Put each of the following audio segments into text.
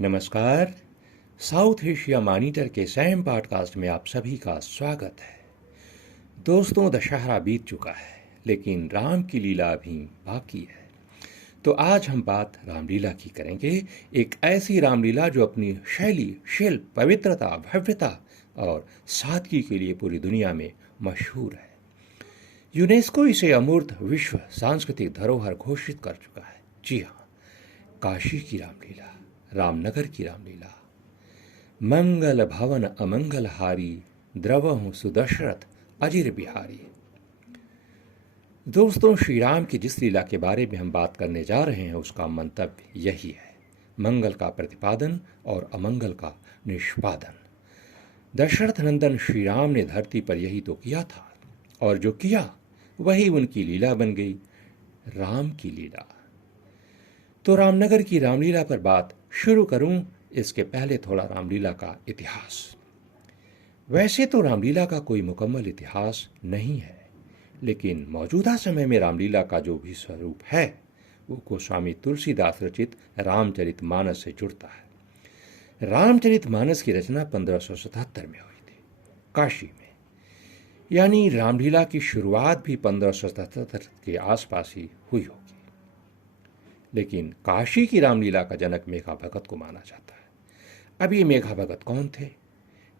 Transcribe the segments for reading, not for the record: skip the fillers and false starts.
नमस्कार। South Asia monitor के Sam podcast में आप सभी का स्वागत है। दोस्तों, दशहरा बीत चुका है, लेकिन राम की लीला अभी बाकी है। तो आज हम बात रामलीला की करेंगे। एक ऐसी रामलीला जो अपनी शैली, शिल्प, पवित्रता, भव्यता और सादगी के लिए पूरी दुनिया में मशहूर है। यूनेस्को इसे अमूर्त विश्व सांस्कृतिक धरोहर घोषित कर चुका है। जी हाँ, काशी की रामलीला, रामनगर की रामलीला। मंगल भवन अमंगल हारी, द्रवहु सुदशरथ अजिर बिहारी। दोस्तों, श्री राम की जिस लीला के बारे में हम बात करने जा रहे हैं उसका मंतव्य यही है: मंगल का प्रतिपादन और अमंगल का निष्पादन। दशरथ नंदन श्री राम ने धरती पर यही तो किया था, और जो किया वही उनकी लीला बन गई, राम की लीला। तो रामनगर की रामलीला पर बात शुरू करूं इसके पहले थोड़ा रामलीला का इतिहास। वैसे तो रामलीला का कोई मुकम्मल इतिहास नहीं है, लेकिन मौजूदा समय में रामलीला का जो भी स्वरूप है वो गोस्वामी तुलसीदास रचित रामचरितमानस से जुड़ता है। रामचरितमानस की रचना 1577 में हुई थी, काशी में। यानी रामलीला की शुरुआत भी 1577 के आसपास ही हुई होगी। लेकिन काशी की रामलीला का जनक मेघा भगत को माना जाता है। अब ये मेघा भगत कौन थे?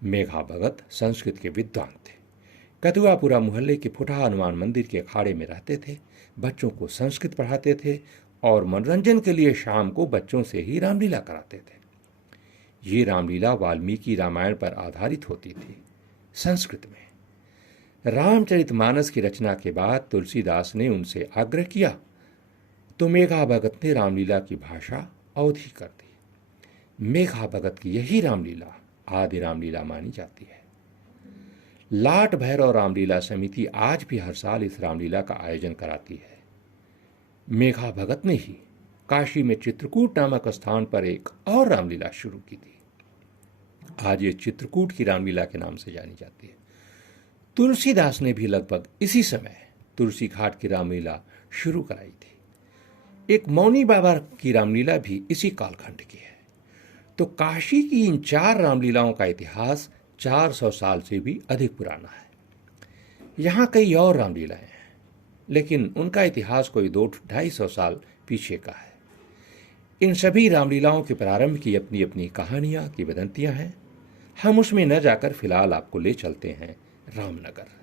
मेघा भगत संस्कृत के विद्वान थे। कदुआपुरा मोहल्ले के फुटहा हनुमान मंदिर के अखाड़े में रहते थे, बच्चों को संस्कृत पढ़ाते थे और मनोरंजन के लिए शाम को बच्चों से ही रामलीला कराते थे। ये रामलीला वाल्मीकि रामायण पर आधारित होती थी, संस्कृत में। रामचरितमानस की रचना के बाद तुलसीदास ने उनसे आग्रह किया तो मेघा भगत ने रामलीला की भाषा अवधी कर दी। मेघा भगत की यही रामलीला आदि रामलीला मानी जाती है। लाट भैरव रामलीला समिति आज भी हर साल इस रामलीला का आयोजन कराती है। मेघा भगत ने ही काशी में चित्रकूट नामक स्थान पर एक और रामलीला शुरू की थी। आज ये चित्रकूट की रामलीला के नाम से जानी जाती है। तुलसीदास ने भी लगभग इसी समय तुलसी घाट की रामलीला शुरू कराई थी। एक मौनी बाबा की रामलीला भी इसी कालखंड की है। तो काशी की इन 4 रामलीलाओं का इतिहास 400 साल से भी अधिक पुराना है। यहाँ कई और रामलीलाएं हैं, लेकिन उनका इतिहास कोई 200-250 साल पीछे का है। इन सभी रामलीलाओं के प्रारंभ की अपनी अपनी कहानियां, किंवदंतियां हैं। हम उसमें न जाकर फिलहाल आपको ले चलते हैं रामनगर।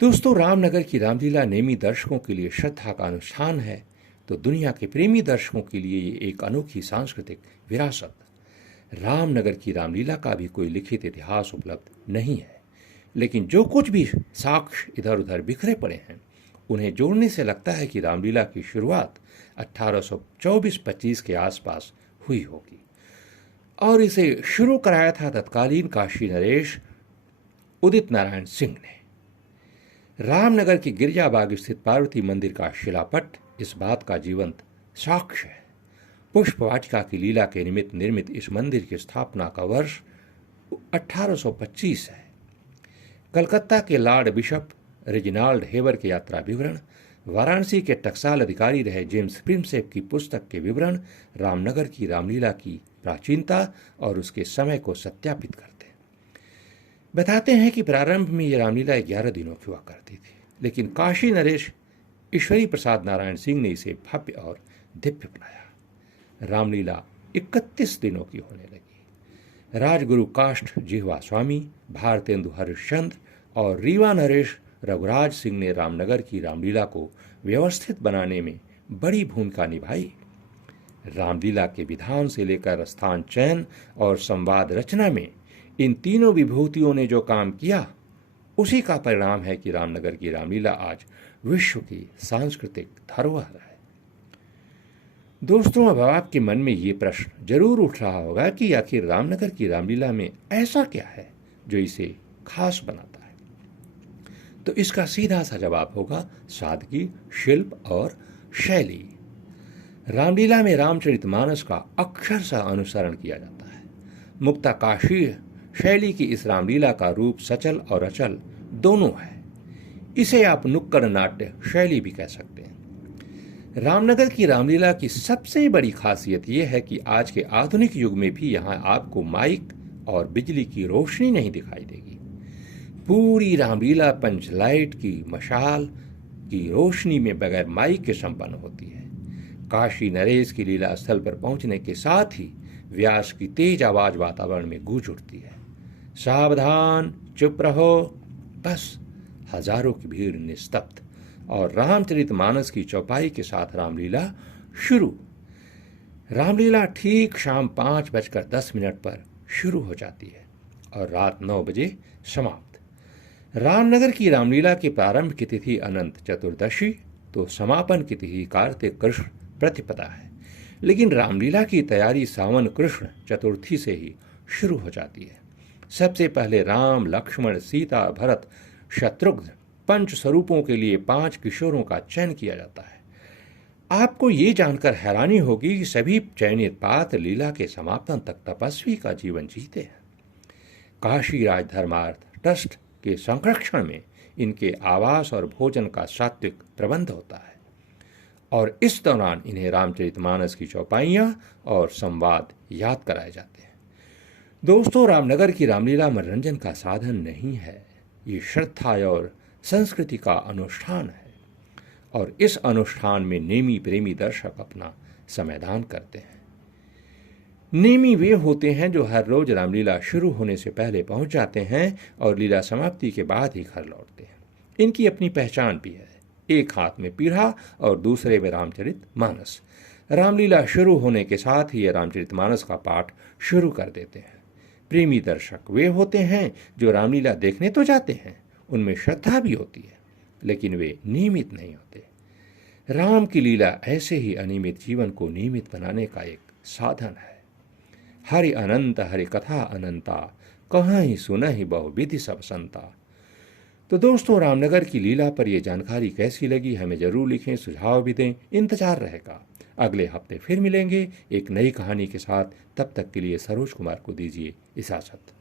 दोस्तों, रामनगर की रामलीला नेमी दर्शकों के लिए श्रद्धा का अनुष्ठान है, तो दुनिया के प्रेमी दर्शकों के लिए ये एक अनोखी सांस्कृतिक विरासत। रामनगर की रामलीला का भी कोई लिखित इतिहास उपलब्ध नहीं है, लेकिन जो कुछ भी साक्ष्य इधर उधर बिखरे पड़े हैं उन्हें जोड़ने से लगता है कि रामलीला की शुरुआत 1824-25 के आसपास हुई होगी, और इसे शुरू कराया था तत्कालीन काशी नरेश उदित नारायण सिंह ने। रामनगर के गिरजाबाग स्थित पार्वती मंदिर का शिलापट इस बात का जीवंत साक्ष्य है। पुष्पवाटिका की लीला के निमित्त निर्मित इस मंदिर की स्थापना का वर्ष 1825 है। कलकत्ता के लॉर्ड बिशप रेजिनाल्ड हेवर के यात्रा विवरण, वाराणसी के टकसाल अधिकारी रहे जेम्स प्रिंसेप की पुस्तक के विवरण रामनगर की रामलीला की प्राचीनता और उसके समय को सत्यापित करते बताते हैं कि प्रारंभ में यह रामलीला 11 दिनों की हुआ करती थी, लेकिन काशी नरेश ईश्वरी प्रसाद नारायण सिंह ने इसे भव्य और दिव्य बनाया। रामलीला 31 दिनों की होने लगी। राजगुरु काष्ठ जिह्वा स्वामी, भारतेंदु हरिश्चंद्र और रीवा नरेश रघुराज सिंह ने रामनगर की रामलीला को व्यवस्थित बनाने में बड़ी भूमिका निभाई। रामलीला के विधान से लेकर स्थान चयन और संवाद रचना में इन तीनों विभूतियों ने जो काम किया उसी का परिणाम है कि रामनगर की रामलीला आज विश्व की सांस्कृतिक धरोहर है। दोस्तों, अब आपके मन में ये प्रश्न जरूर उठ रहा होगा कि आखिर रामनगर की रामलीला में ऐसा क्या है जो इसे खास बनाता है। तो इसका सीधा सा जवाब होगा सादगी, शिल्प और शैली। रामलीला में रामचरितमानस का अक्षरशः अनुसरण किया जाता है। मुक्ताकाशीय शैली की इस रामलीला का रूप सचल और अचल दोनों है। इसे आप नुक्कड़ नाट्य शैली भी कह सकते हैं। रामनगर की रामलीला की सबसे बड़ी खासियत यह है कि आज के आधुनिक युग में भी यहाँ आपको माइक और बिजली की रोशनी नहीं दिखाई देगी। पूरी रामलीला पंचलाइट की मशाल की रोशनी में बगैर माइक के संपन्न होती है। काशी नरेश की लीला स्थल पर पहुंचने के साथ ही व्यास की तेज आवाज वातावरण में गूंज उठती है, सावधान, चुप रहो। बस हजारों की भीड़ निस्तब्ध और रामचरितमानस की चौपाई के साथ रामलीला शुरू। रामलीला ठीक शाम 5:10 पर शुरू हो जाती है और रात 9 बजे समाप्त। रामनगर की रामलीला की प्रारंभ की तिथि अनंत चतुर्दशी तो समापन की तिथि कार्तिक कृष्ण प्रतिपदा है, लेकिन रामलीला की तैयारी सावन कृष्ण चतुर्थी से ही शुरू हो जाती है। सबसे पहले राम, लक्ष्मण, सीता, भरत, शत्रुघ्न पंच स्वरूपों के लिए 5 किशोरों का चयन किया जाता है। आपको ये जानकर हैरानी होगी कि सभी चयनित पात्र लीला के समापन तक तपस्वी का जीवन जीते हैं। काशी राज धर्मार्थ ट्रस्ट के संरक्षण में इनके आवास और भोजन का सात्विक प्रबंध होता है और इस दौरान इन्हें रामचरितमानस की चौपाइयाँ और संवाद याद कराए जाते हैं। दोस्तों, रामनगर की रामलीला मनोरंजन का साधन नहीं है, ये श्रद्धा और संस्कृति का अनुष्ठान है और इस अनुष्ठान में नेमी प्रेमी दर्शक अपना समयदान करते हैं। नेमी वे होते हैं जो हर रोज रामलीला शुरू होने से पहले पहुंच जाते हैं और लीला समाप्ति के बाद ही घर लौटते हैं। इनकी अपनी पहचान भी है, एक हाथ में पीढ़ा और दूसरे में रामचरितमानस। रामलीला शुरू होने के साथ ही ये रामचरितमानस का पाठ शुरू कर देते हैं। प्रेमी दर्शक वे होते हैं जो रामलीला देखने तो जाते हैं, उनमें श्रद्धा भी होती है, लेकिन वे नियमित नहीं होते। राम की लीला ऐसे ही अनियमित जीवन को नियमित बनाने का एक साधन है। हरि अनंत हरि कथा अनंता, कहाँ ही सुना ही बहुविधि सब संता। तो दोस्तों, रामनगर की लीला पर यह जानकारी कैसी लगी हमें जरूर लिखें, सुझाव भी दें, इंतजार रहेगा। अगले हफ्ते फिर मिलेंगे एक नई कहानी के साथ। तब तक के लिए सरोज कुमार को दीजिए इजाजत।